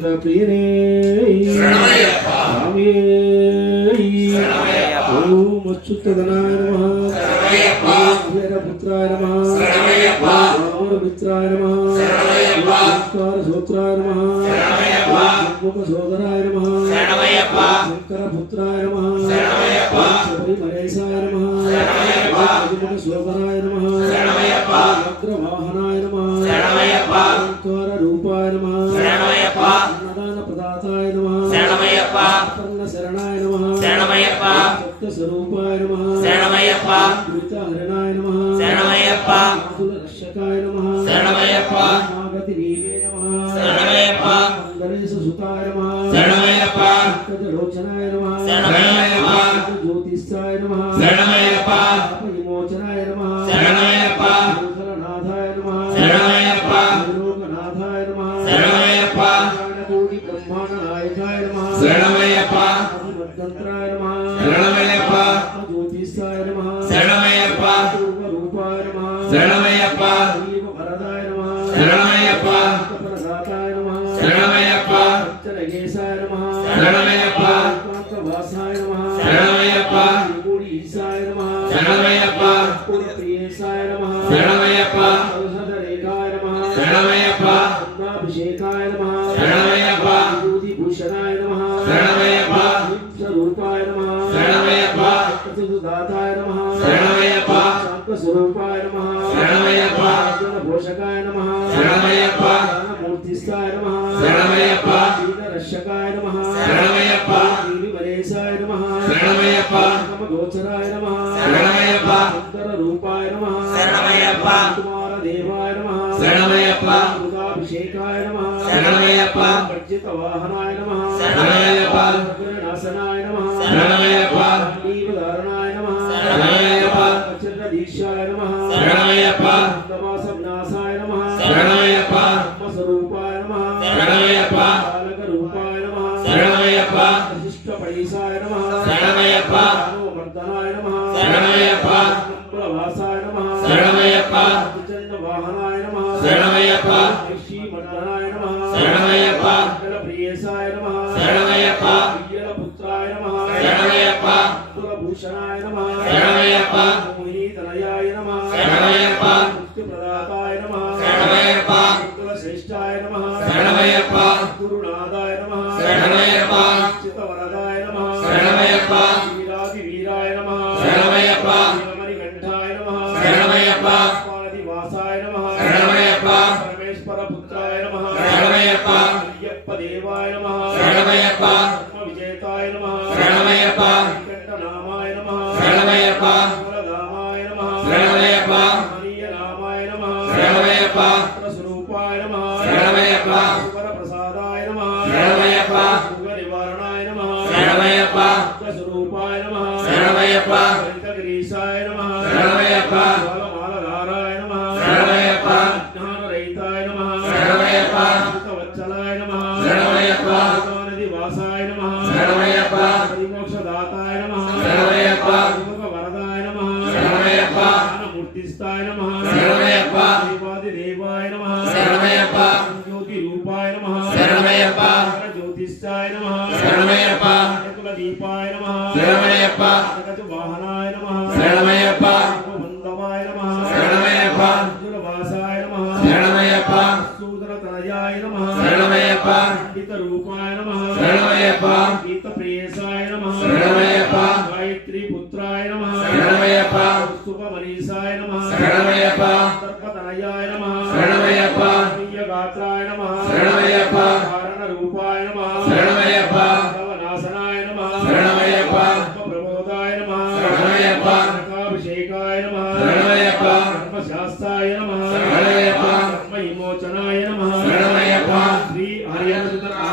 ప్రియనే శరణమయ్యప్ప. స్వామి ఓం అచ్యుతదనాయ నమ. వీరపుత్రాయ నమ. రామమిత్రాయ నమ. ఓంకార సూత్రాయ నమ. సోదరాయ నమ. శంకర పుత్రాయ. శరణమయ్యప్ప. అన్నదాన ప్రదాతాయ నమ శరణమయ్యప్ప. ప్రపన్న శరణాయ నమ శరణమయ్యప్ప. సత్య స్వరూపాయ నమ శరణమయ్యప్ప. దురిత హరణాయ నమ శరణమయ్యప్ప. సాధుల రక్షకాయ నమ శరణమయ్యప్ప. నాగతి నీవే నమ శరణమయ్యప్ప. మందరేశ సుతాయ నమ శరణమయ్యప్ప. లోచనాయ నమ శరణమయ్యప్ప. జ్యోతిష్యాయ నమ శరణమయ్యప్ప. మద్దంత్రాయ నమ శరణమయ్యప్ప. జ్యోతిష్యాయ నమ శరణమయ్యప్ప. రూపాయ నమ శరణమయ్యప్ప. వరదాయ నమ శరణమయ్యప్ప. ప్రదాతాయ నమ శరణమయ్యప్ప. నగేశాయ నమ శరణమయ్యప్ప. వాసాయ నమ శరణమయ్యప్ప. పూడి ఈశాయ నమ శరణమయ్యప్ప. పూడి ప్రియేశాయ నమ శరణమయ్యప్ప. ఔషధ రేఖాయ నమ శరణమయ్యప్ప. అన్నాభిషేకాయ నమ శరణమయ్యప్ప. విభూతి భూషణాయ నమ శరణమయ్యప్ప. దాతాయ నమ శరణమయ్యప్ప. శాంత స్వరూపాయ నమ శరణమయ్యప్ప. పోషకాయ నమ శరణమయ్యప్ప. మూర్తిస్థాయ నమ శరణమయ్యప్ప. రక్షకాయ నమ శరణమయ్యప్ప. వరేశాయ నమ శరణమయ్యప్ప. గోచరాయ నమ శరణమయ్యప్ప. సుందర రూపాయ నమ శరణమయ్యప్ప. కుమార దేవాయ నమ మృగాభిషేకాయ నమ శరణమయ్యప్ప. భర్జిత వాహనాయ నమ శరణమయ్యప్ప. నాశనాయ నమ శరణమయ్యప్ప. నీవధారణాయ నమ శరణమయ్యప్ప. వచన దీక్షాయ నమ శరణమయ్యప్ప. తమాసన్యాసాయ నమ శరణమయ్యప్ప. స్వరూపాయ నమ శరణమయ్యప్ప. బాలక రూపాయ నమ శరణమయ్యప్ప. విశిష్ట పైసాయ నమ శరణమయ్యప్ప. వర్ధనాయ నమ శరణమయ్యప్ప. వాసాయ నమ శరణమయ్యప్ప. వాహనాయ నమ శరణమయ్యప్ప. భూషణాయ నమ శరణమయ్యప్ప. మోహితనయాయ నమ శరణమయ్యప్ప. ముక్తిప్రదాతాయ నమ శరణమయ్యప్ప. శ్రేష్టాయ నమ శరణమయ్యప్ప. గురునాథాయ నమ శరణమయ్యప్ప. చిత్తవరదాయ నమ శరణమయ్యప్ప. వీరాది వీరాయ నమ శరణమయ్యప్ప. నీలమణికంఠాయ నమ పాది వాసాయ నమ శరణమయ్యప్ప. పరమేశ్వర పుత్రాయ నమ శరణమయ్యప్ప. అయ్యప్ప దేవాయ నమ శరణమయ్యప్ప. స్వరూపాయ నమ శరణమయ్యప్ప. గిరీశాయ నమ శరణమయ్యప్ప. మాలధారాయ నమ శరణమయ్యప్ప. జ్ఞానరహితాయ నమ శరణమయ్యప్ప. వత్సలాయ నమ శరణమయ్యప్ప. నది వాసాయ నమ శరణమయ్యప్ప. మోక్షదాతాయ నమ శరణమయ్యప్ప. వరదాయ నమ శరణమయ్యప్ప. జ్ఞానమూర్తిస్థాయ నమ శరణమయ్యప్ప. దేవాది దేవాయ నమ శరణమయ్యప్ప. జ్యోతి రూపాయ నమ శరణమయ్యప్ప. జ్యోతిష్టాయ నమ శరణమయ్యప్ప. దీపాయ నమ శరణమయ్యప్ప. వాహనాయ నమ శరణమయ్యప్ప. మందమాయ నమ శరణమయ్యప్ప. వాసాయ నమ శరణమయ్యప్ప. సూదర తనయాయ నమ శరణమయ్యప్ప. పండిత రూపాయ నమ శరణమయ్యప్ప. గీత ప్రియేశాయ నమ శరణమయ్యప్ప. గాయత్రి పుత్రాయ నమ శరణమయ్యప్ప. శుభమనీసాయ నమ శరణమయ్యప్ప. Mariana do Dona